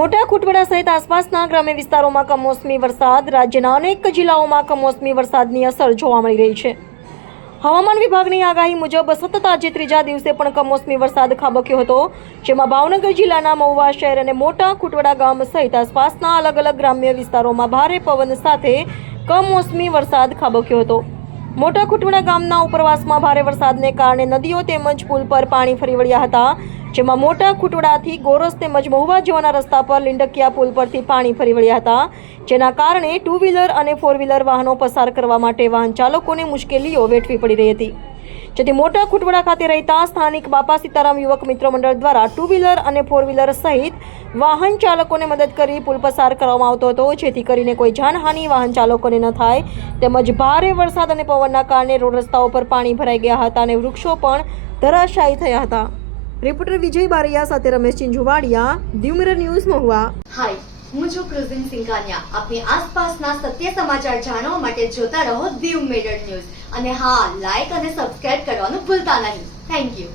મોટા ખુટવડા સહિત આસપાસના ગ્રામ્ય વિસ્તારોમાં કમોસમી વરસાદ. રાજ્યના અનેક જિલ્લાઓમાં કમોસમી વરસાદની અસર જોવા મળી રહી છે. હવામાન વિભાગની આગાહી મુજબ સતત આજે ત્રીજા દિવસે પણ કમોસમી વરસાદ ખાબક્યો હતો, જેમાં ભાવનગર જિલ્લાના મહુવા શહેર અને મોટા ખુટવડા ગામ સહિત આસપાસના અલગ અલગ ગ્રામ્ય વિસ્તારોમાં ભારે પવન સાથે કમોસમી વરસાદ ખાબક્યો હતો. મોટા ખુટવડા ગામના ઉપરવાસમાં ભારે વરસાદને કારણે નદીઓ તેમજ પુલ પર પાણી ફરી વળ્યા હતા, જેમાં મોટા ખુટવડાથી ગોરસ તેમજ મહુવા જવાના રસ્તા પર લીંડકિયા પુલ પરથી પાણી ફરી વળ્યા હતા, જેના કારણે ટુ વ્હીલર અને ફોર વ્હીલર વાહનો પસાર કરવા માટે વાહન ચાલકોને મુશ્કેલીઓ વેઠવી પડી રહી હતી. જેથી મોટા ખુટવડા ખાતે રહેતા સ્થાનિક બાપા સીતારામ યુવક મિત્ર મંડળ દ્વારા ટુ વ્હીલર અને ફોર વ્હીલર સહિત વાહન ચાલકોને મદદ કરી પુલ પસાર કરવામાં આવતો હતો, જેથી કરીને કોઈ જાનહાનિ વાહન ચાલકોને ન થાય. તેમજ ભારે વરસાદ અને પવનના કારણે રોડ રસ્તાઓ પર પાણી ભરાઈ ગયા હતા અને વૃક્ષો પણ ધરાશાયી થયા હતા. રિપોર્ટર વિજય બારૈયા સાથે રમેશ ચિંજુવાડિયા, દીવ મિરર ન્યૂઝ, મહુવા. હાય, હું છું ક્રુઝિન સિંઘાનિયા. આપની આસપાસના સત્ય સમાચાર જાણવા માટે જોતા રહો દીવ મિરર ન્યૂઝ અને હા, લાઈક અને સબસ્ક્રાઇબ કરવાનું ભૂલતા નહીં. Thank you.